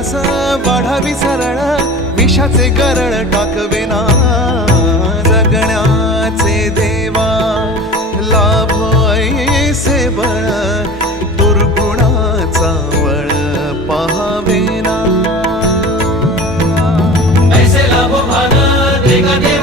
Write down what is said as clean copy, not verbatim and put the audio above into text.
विलास वाढावी सरळ विषाचे गरळ टाकवेना जगण्याचे देवा लाभ ऐसे बळ दुर्गुणाचा वळ पाहावेना ऐसे लाभ भान देगा देवा